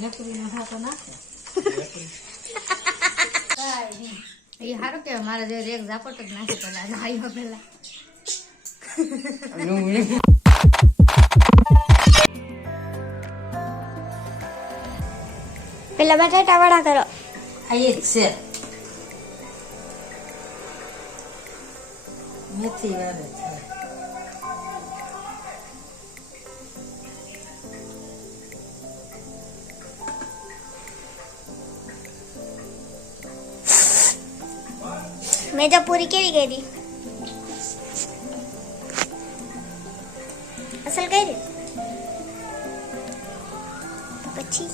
નકરીનો હાથો નાખે એ હારું કે મારા જે એક ઝાપટ જ નાખે પેલા નાઈમાં પેલા પેલા બટાટા વડા કરો. આ એક છે મેથી વાળે છે મેં તો પૂરી કેવી કરી અસલ કરી પછી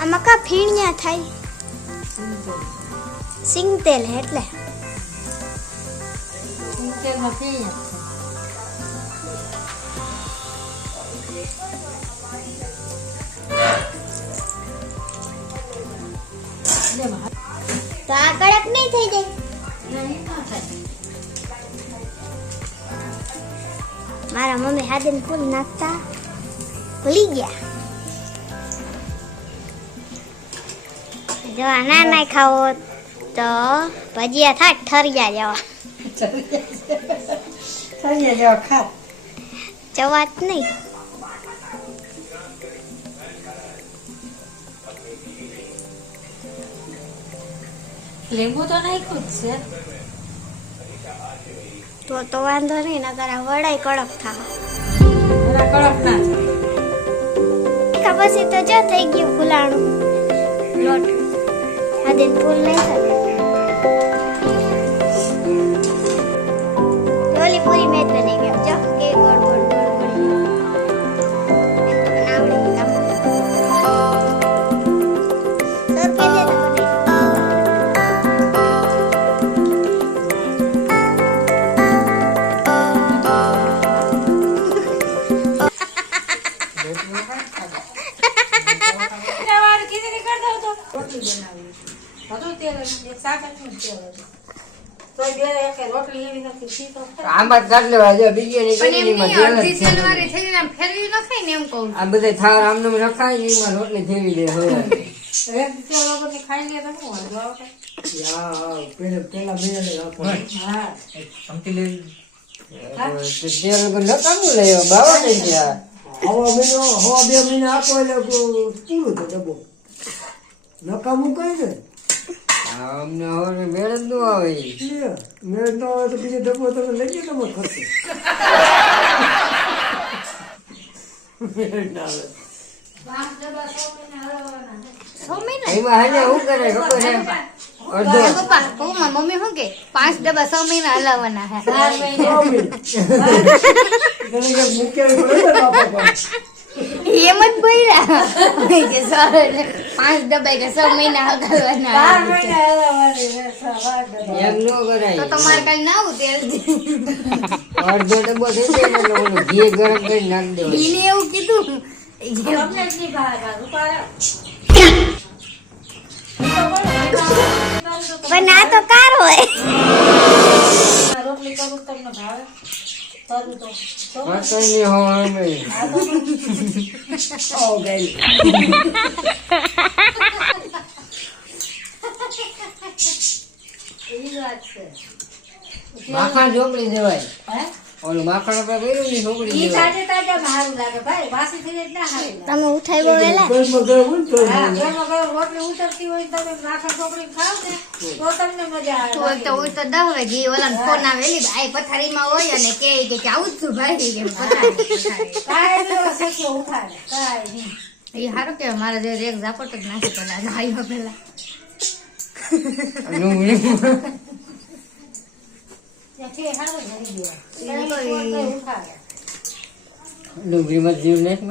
આમાં કા ફીણ્યા થાય સિંગ તેલ એટલે તેલમાં પીએ તો આ કડક નહીં થઈ જાય. મારા મમ્મી હાથે ફૂલ નાખતા ભૂલી ગયા. જો આ ના ખાવો તો ભજીયા થાય ઠરિયા જેવા ખાત ચવાત નહીં. લીંબુ તો નાખ્યું જ છે તો વાંધો નહીં નકર આ વડાય કડક થાય. કડક ના પછી તો જો થઈ ગયું ફૂલાણું લોટ હાથે ફૂલ નહીં થાય. ઓલી પૂરી મેં બની ગયો જો કે ગોળ ગોળ ગોળ ગોળ એમ તો બનાવડે કામ સર કે દે આમાં કાઢ લેવા જો બીજી આ બધા થાર આમનું રખાય ને એમાં રોટલી ફેરવી દે હોય પેલા નકામું લઈ બાવા ને ત્યાં હવા મહિનો હવા 2 મહિના આપો એટલે પૂરું તો ડબ્બો નકામું કઈ ને અમને હવે મેળ જ ન આવે મેળ ન આવે તો બીજો ડબ્બો તમે લઈ ગયો તમે ખર્ચો મેળ ના આવે એમાં હાલે શું કરે ખબર છે અડધો મમ્મી શું કે 5 ડબ્બા 6 મહિના હલાવવાના હે એમ જ બોલ્યા કે સર 5 ડબ્બા કે 6 મહિના હલાવવાના એમ ન કરાય તો તમારે કઈ ના આવું તેલ અડધો ડબ્બો થઈ જાય ને એટલે ઓલું ઘી ગરમ કરી નાખી દેવાનું બીને એવું કીધું પણ આ તો કાર હોય રોટલી કરું તમને ભાવે કરું તો પતંગી હોય અમે એવી વાત છે માખણ ઢોકળી દેવાય હે ઓલું માખણ આપણે કર્યું ને ઢોકળી ઈ દેવાય તાજે તાજા સારું લાગે ભાઈ વાસી થઈ જાય ના સારું લાગે તમે ઉઠાવ્યો વેલા ઘરમાં ગયો હોય ને તો હા ઘરમાં ગયો રોટલી ઉતરતી હોય તમે માખણ ઢોકળી ખાવ ને તો તમને મજા આવે તો તો 10 વાગે ઓલા ફોન આવેલી ભાઈ પથારીમાં હોય અને કે આવું જ છું ભાઈ કે પથારી કાઈ નો સખ્યો ઉઠાડે કાઈ નહીં એ હારું કે મારા જે એક ઝાપટ જ નાખે પેલા નાઈમાં પેલા ડુંગળીમાં જીવ નાખ